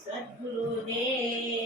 સદગુરુદેવની